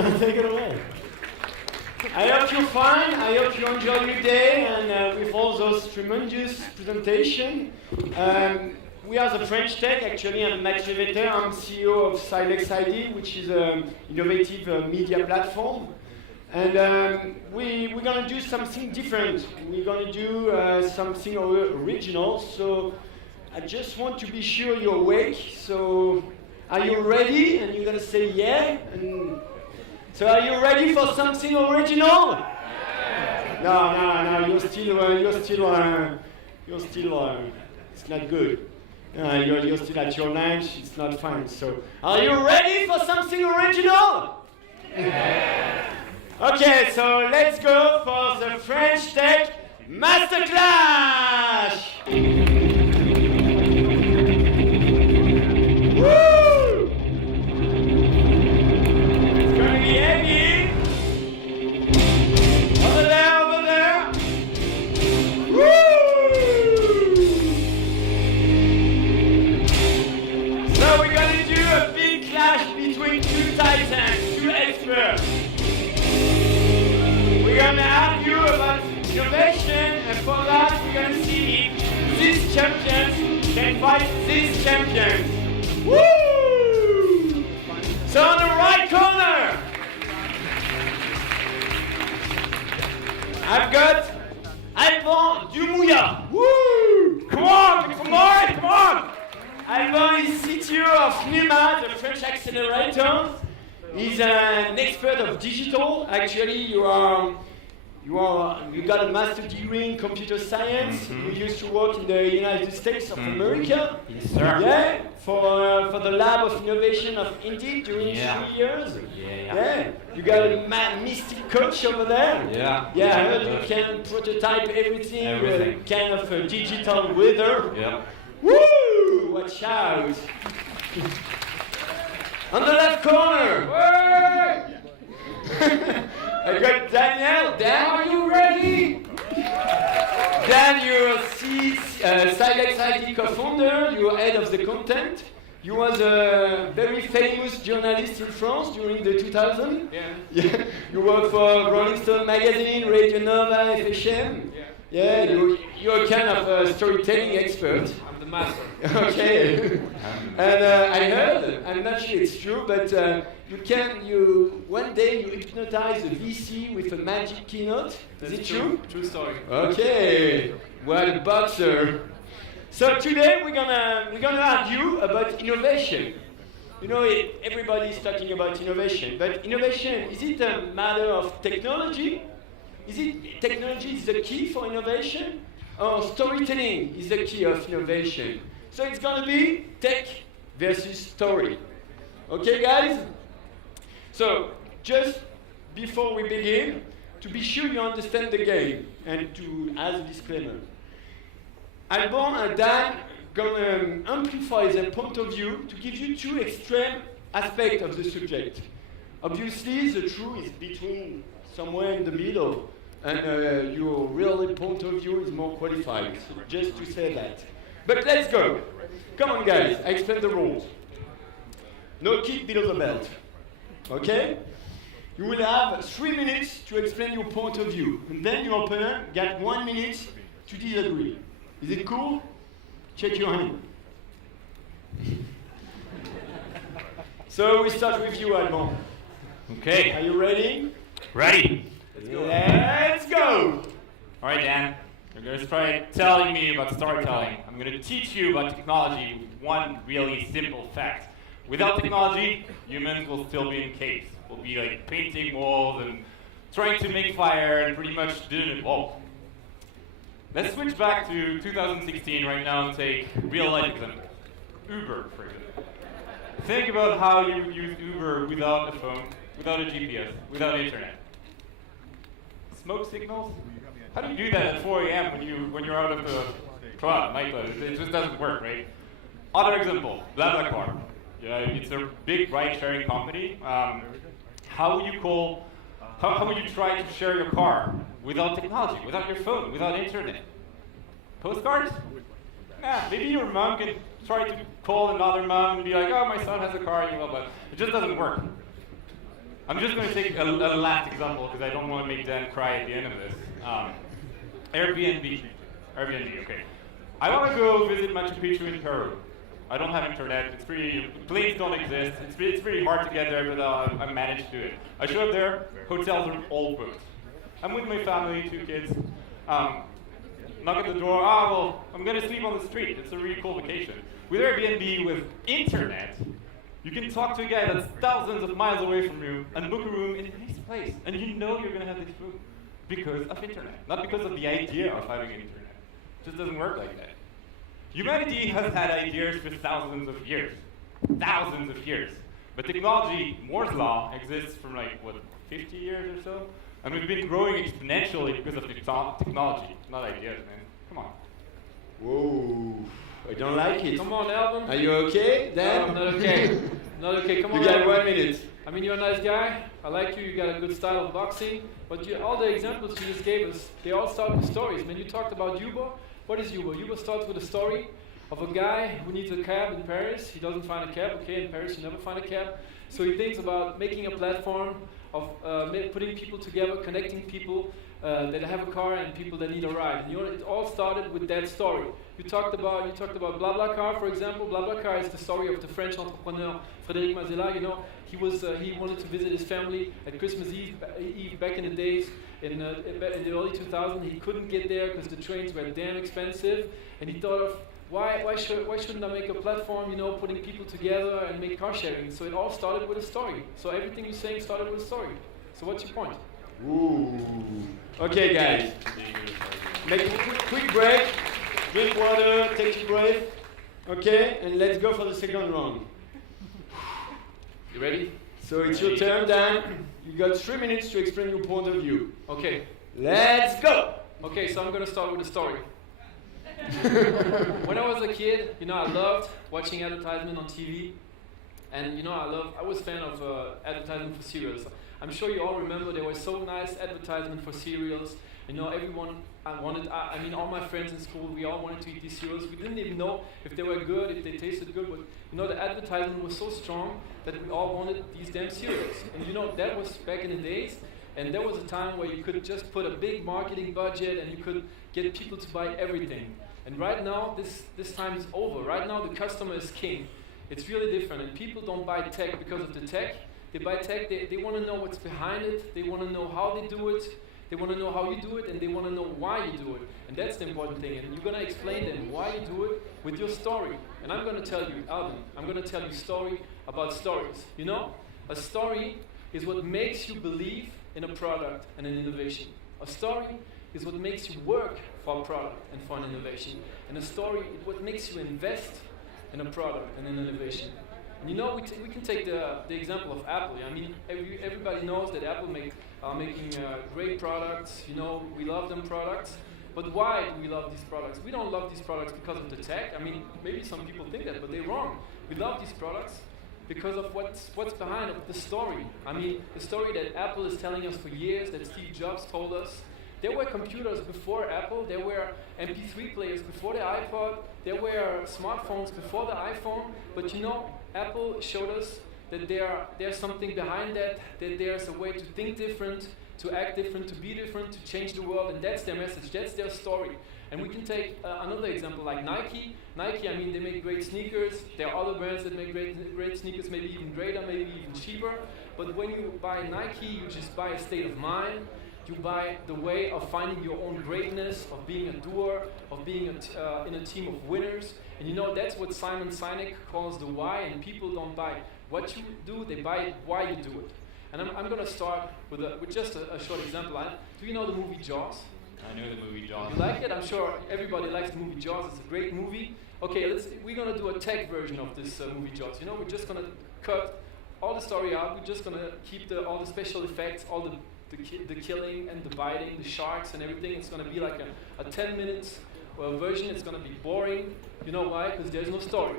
Take it away. I hope you're fine. I hope you enjoy your day and with all those tremendous presentations. We are the French Tech. Actually, I'm Matthieu. I'm CEO of SILEX ID, which is an innovative media platform. And we're going to do something different. We're going to do something original. So I just want to be sure you're awake. So are you ready? And you're going to say yeah. And so are you ready for something original? Yeah. No. You're still. It's not good. You're still at your lunch. It's not fun. So are you ready for something original? Yeah. Okay, so let's go for the French Tech Masterclass! Woo! It's going to be heavy. Over there. Woo! So we're going to do a big clash between two titans, two experts. We're going to argue about innovation, and for that we're going to see if these champions can fight these champions. Woo! So on the right corner, I've got Alban Dumouilla. Woo! Come on! Alban is CTO of NUMA, the French accelerator. He's an expert of digital. Actually, you got a master's degree in computer science. Mm-hmm. You used to work in the United States of America. Yes, sir. Yeah, for the lab of innovation of Indeed during 3 years. Yeah. You got a mystic coach over there. Yeah. Yeah, I heard you can prototype everything. Kind of a digital weather. Yeah. Woo! Watch out. On the left corner, I got Daniel. Dan, are you ready? Dan, you're SILEX ID co-founder. You're head of the content. You was a very famous journalist in France during the 2000s. Yeah. You worked for Rolling Stone magazine, Radio Nova, FHM. Yeah. You're kind of a storytelling expert. Master. Okay. And I heard, I'm not sure it's true, but one day you hypnotize a VC with a magic keynote. Is it true? True story. Okay. What a boxer. So today we're gonna argue about innovation. You know, everybody's talking about innovation, but innovation, is it a matter of technology? Is it technology is the key for innovation? Or storytelling is the key of innovation? So it's going to be tech versus story. Okay, guys? So just before we begin, to be sure you understand the game, and to as a disclaimer, Alban and Dan going to amplify their point of view to give you two extreme aspects of the subject. Obviously, the truth is between somewhere in the middle, and your real point of view is more qualified, so just to say that. But let's go. Come on, guys, I explain the rules. No kick below the belt, okay? You will have 3 minutes to explain your point of view, and then your opponent got 1 minute to disagree. Is it cool? Check your hand. So we start with you, Alban. Okay. Are you ready? Ready. Let's go! All right, Dan. You're going to try telling me about storytelling. I'm going to teach you about technology with one really simple fact. Without technology, humans will still be in caves. We'll be like painting walls and trying to make fire and pretty much didn't evolve. Let's switch back to 2016 right now and take real life example. Uber, for example. Think about how you would use Uber without a phone, without a GPS, without internet. Smoke signals? How do you do that at 4 a.m. when you're out of the club, nightclub? It just doesn't work, right? Other example, BlaBlaCar. Yeah, it's a big ride-sharing company. How would you try to share your car without technology, without your phone, without internet? Postcards? Nah, maybe your mom can try to call another mom and be like, oh, my son has a car, but it just doesn't work. I'm just going to take a last example because I don't want to make Dan cry at the end of this. Airbnb. Airbnb, okay. I want to go visit Machu Picchu in Peru. I don't have internet. It's pretty. Planes don't exist. It's pretty hard to get there, but I managed to do it. I show up there. Hotels are all booked. I'm with my family, 2 kids. Knock at the door. Ah, well, I'm gonna sleep on the street. It's a really cool vacation. With Airbnb, with internet, you can talk to a guy that's thousands of miles away from you and book a room in a nice place, and you know you're gonna have this room because of internet, not because of the idea of having internet. It just doesn't work like that. Humanity has had ideas for thousands of years. Thousands of years. But technology, Moore's law, exists from like, what, 50 years or so? And we've been growing exponentially because of technology, not ideas, man. Come on. Whoa, I don't like it. Come on, Alban. Are you okay, Dan? No, I'm not okay. Not okay, come on. You got Alban. 1 minute. I mean, you're a nice guy. I like you. You got a good style of boxing. But all the examples you just gave us, they all start with stories. Man, you talked about Yubo. What is Yubo? Yubo starts with a story of a guy who needs a cab in Paris. He doesn't find a cab. Okay, in Paris you never find a cab. So he thinks about making a platform of putting people together, connecting people that have a car and people that need a ride. And it all started with that story. You talked about BlaBlaCar, for example. BlaBlaCar is the story of the French entrepreneur Frédéric Mazella. You know, he wanted to visit his family at Christmas Eve back in the days. In the early 2000s, he couldn't get there because the trains were damn expensive, and he thought of why shouldn't I make a platform, you know, putting people together and make car sharing? So it all started with a story. So everything you're saying started with a story. So what's your point? Ooh. Okay, guys. Make a quick break. Drink water, take a breath. Okay, and let's go for the second round. You ready? So it's your turn, Dan. You got 3 minutes to explain your point of view. Okay. Let's go. Okay, so I'm going to start with a story. When I was a kid, you know, I loved watching advertisement on TV, and you know, I was a fan of advertising for cereals. I'm sure you all remember there was so nice advertisement for cereals. You know, everyone I mean, all my friends in school, we all wanted to eat these cereals. We didn't even know if they were good, if they tasted good, but you know, the advertisement was so strong that we all wanted these damn cereals. And you know, that was back in the days. And there was a time where you could just put a big marketing budget and you could get people to buy everything. And right now, this time is over. Right now, the customer is king. It's really different. And people don't buy tech because of the tech. They buy tech, they want to know what's behind it. They want to know how they do it. They want to know how you do it, and they want to know why you do it. And that's the important thing. And you're going to explain them why you do it with your story. And I'm going to tell you, Alban, I'm going to tell you a story about stories. You know, a story is what makes you believe in a product and an innovation. A story is what makes you work for a product and for an innovation. And a story is what makes you invest in a product and an innovation. And you know, we can take the example of Apple. I mean, everybody knows that Apple are making great products. You know, we love them products. But why do we love these products? We don't love these products because of the tech. I mean, maybe some people think that, but they're wrong. We love these products because of what's behind the story. I mean, the story that Apple is telling us for years, that Steve Jobs told us. There were computers before Apple, there were MP3 players before the iPod, there were smartphones before the iPhone, but you know, Apple showed us that there's something behind that there's a way to think different, to act different, to be different, to change the world, and that's their message, that's their story. And we can take another example like Nike. Nike, I mean, they make great sneakers. There are other brands that make great sneakers, maybe even greater, maybe even cheaper. But when you buy Nike, you just buy a state of mind. You buy the way of finding your own greatness, of being a doer, of being in a team of winners. And you know, that's what Simon Sinek calls the why, and people don't buy what you do, they buy why you do it. And I'm going to start with just a short example. Do you know the movie Jaws? I know the movie Jaws. You like it? I'm sure everybody likes the movie Jaws. It's a great movie. Okay, we're going to do a tech version of this movie Jaws. You know, we're just going to cut all the story out. We're just going to keep all the special effects, all the killing and the biting, the sharks and everything. It's going to be like a 10 minutes version. It's going to be boring. You know why? Because there's no story.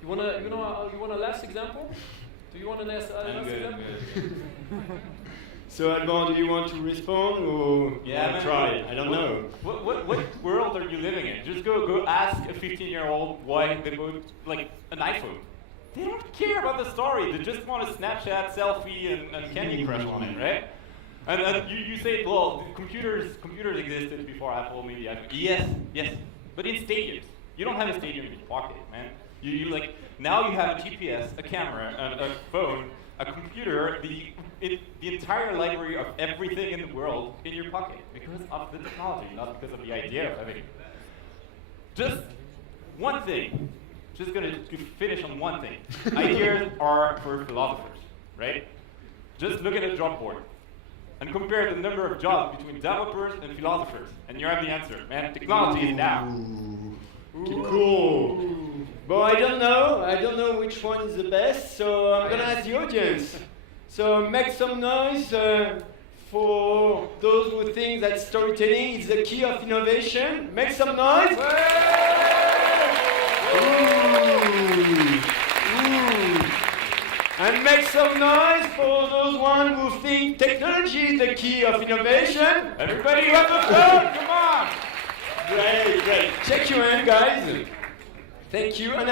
You want a last example? Do you want a last example? So Alban, do you want to respond or try? I don't know. What world are you living in? Just go ask a 15-year-old why they bought like an iPhone. they don't care about the story. They just want a Snapchat selfie and Candy Crush on it, right? And you say, well, computers existed before Apple, maybe iPhone. Yes. But in stadiums, you don't have a stadium in your pocket, man. You like now you have a GPS, a camera, a phone, a computer, the entire library of everything in the world in your pocket because of the technology, not because of the idea of having it. Just one thing. Just gonna finish on one thing. Ideas are for philosophers, right? Just look at a job board and compare the number of jobs between developers and philosophers, and you have the answer, man. Technology is now. Cool. But I don't know which one is the best, so I'm gonna ask the audience. So make some noise for those who think that storytelling is the key of innovation. Make some noise. And make some noise for those one who think technology is the key of innovation. Everybody on the phone, come on! Great. Check your hand, guys. Thank you. And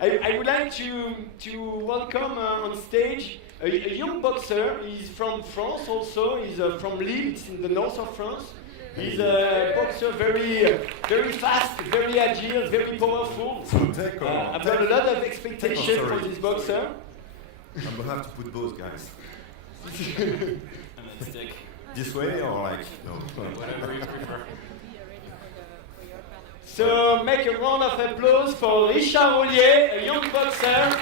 I would like to welcome on stage a young boxer. He's from France also. He's from Lille, it's in the north of France. He's a boxer, very fast, very agile, very powerful. So Tech I've got a lot of expectations for this boxer. I'm gonna have to put both guys. And then stick. This way or like no? Whatever you prefer. So make a round of applause for Richard Ollier, a young boxer.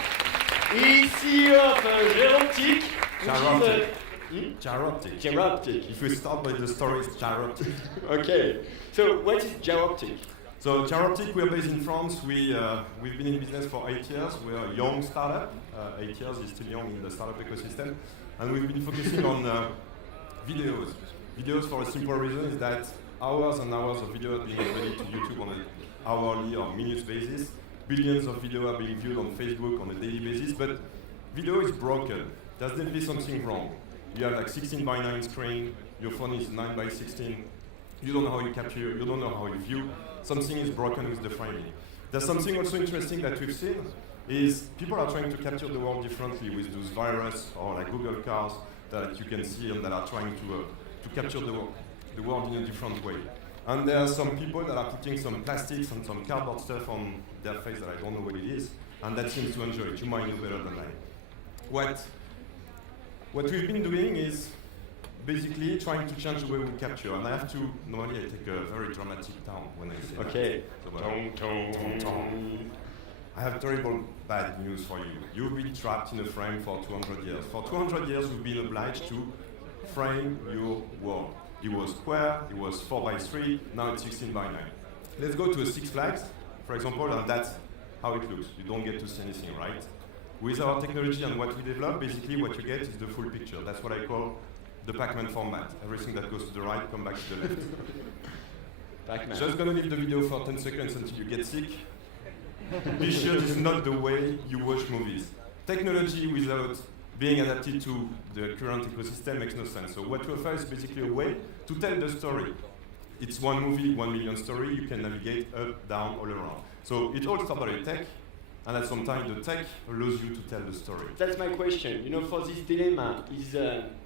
He's CEO of Giroptic. Giroptic. Giroptic. If we start by the story, it's Giroptic. Okay. So what is Giroptic? So Giroptic, we are based in France. We've been in business for 8 years. We are a young startup. 8 years is still young in the startup ecosystem, and we've been focusing on videos. Videos for a simple reason is that hours and hours of video are being uploaded to YouTube on an hourly or minute basis. Billions of video are being viewed on Facebook on a daily basis, but video is broken. There's definitely something wrong. You have like 16:9 screen, your phone is 9:16, you don't know how you capture, you don't know how you view, something is broken with the framing. There's something also interesting that we've seen is people are trying to capture the world differently with those virus or like Google cars that you can see and that are trying to capture the world in a different way. And there are some people that are putting some plastics and some cardboard stuff on their face that I don't know what it is, and that seems to enjoy it. You might know better than I. What we've been doing is basically trying to change the way we capture, and I have to, normally I take a very dramatic tone when I say Okay. that. So, I have terrible bad news for you. You've been trapped in a frame for 200 years. For 200 years we've been obliged to frame your world. It was square, it was 4:3, now it's 16:9. Let's go to a Six Flags, for example, and that's how it looks. You don't get to see anything, right? With our technology and what we develop, basically what you get is the full picture. That's what I call the Pac-Man format. Everything that goes to the right, come back to the left. Pac-Man. Just gonna leave the video for 10 seconds until you get sick. Be sure this is not the way you watch movies. Technology without being adapted to the current ecosystem makes no sense. So what we offer is basically a way to tell the story. It's one movie, 1 million story. You can navigate up, down, all around. So it all started with tech, and at some time the tech allows you to tell the story. That's my question. You know, for this dilemma, is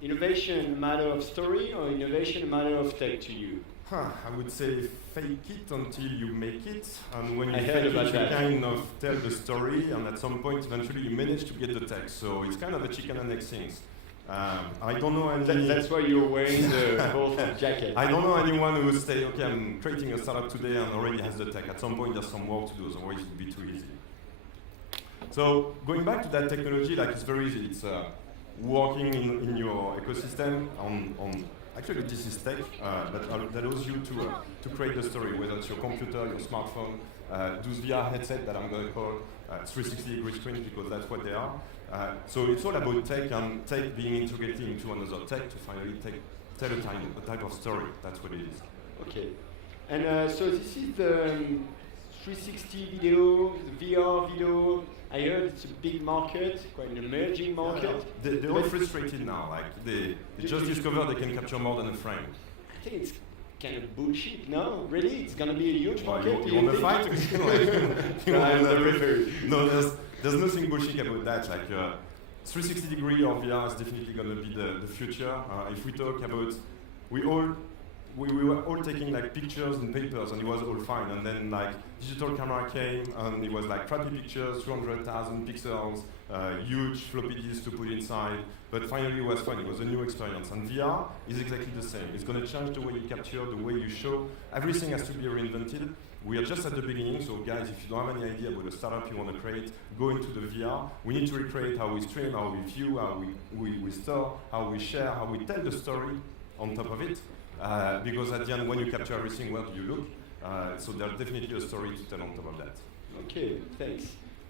innovation a matter of story or innovation a matter of tech to you? I would say fake it until you make it, and when you I fake heard it, about you that. kind of tell the story, and at some point, eventually, you manage to get the tech. So it's kind of a chicken and egg thing. I don't know any. That's why you're wearing the both jacket. I don't know anyone who would say, okay, I'm creating a startup today and already has the tech. At some point, there's some work to do, otherwise it would be too easy. So going back to that technology, like it's very easy. It's working in your ecosystem on actually this is tech that allows you to create the story, whether it's your computer, your smartphone, those VR headset that I'm going to call 360-degree screens because that's what they are. So it's all about tech and tech being integrated into another tech to finally tell a type of story. That's what it is. Okay. And so this is the 360 video, the VR video. I heard it's a big market, quite an emerging market. Yeah, they're all frustrated now. Like they just discovered they can capture more than a frame. I think it's kind of bullshit. No, really, it's gonna be a huge Well, market. you want to fight? Like, No, there's nothing bullshit about that. Like 360 degree or VR is definitely going to be the future. If we talk about, we were all taking like pictures and papers, and it was all fine. And then like digital camera came, and it was like crappy pictures, 200,000 pixels, huge floppy disks to put inside. But finally, it was fun. It was a new experience. And VR is exactly the same. It's going to change the way you capture, the way you show. Everything has to be reinvented. We are just at the beginning, so guys, if you don't have any idea about a startup you want to create, go into the VR. We need to recreate how we stream, how we view, how we store, how we share, how we tell the story on top of it. Because at the end, when you capture everything, where do you look? So there's definitely a story to tell on top of that. Okay, thanks.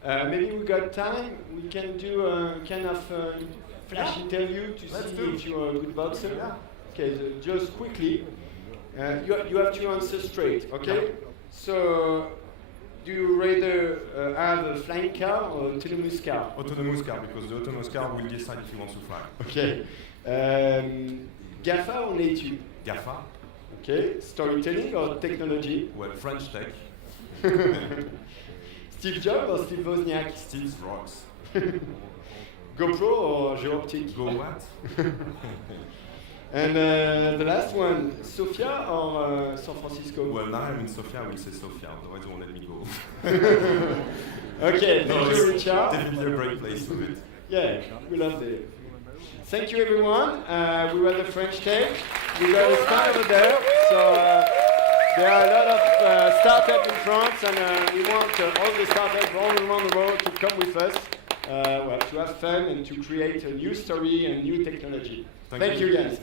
Maybe we got time. We can do a kind of flash interview to see if you are a good boxer. Yeah. Okay, so just quickly, you have to answer straight. Okay. Yeah. So, do you rather have a flying car or autonomous car? Autonomous car, because the autonomous car will decide if he wants to fly. Okay. GAFA or native? GAFA? Okay. Storytelling or technology? Well, French tech. Steve Jobs or Steve Wozniak? Steve's rocks. GoPro or Giroptic? Go what? And the last one, Sofia or San Francisco? Well, now I'm in Sofia, I will say Sofia, otherwise they won't let me go. Okay, thank you, Richard. Definitely a great place for it. Yeah, we love it. Thank you, everyone. We were the French Tech. We got a stand over there. So there are a lot of startups in France, and we want all the startups all around the world to come with us, well, to have fun and to create a new story and new technology. Thank you, guys.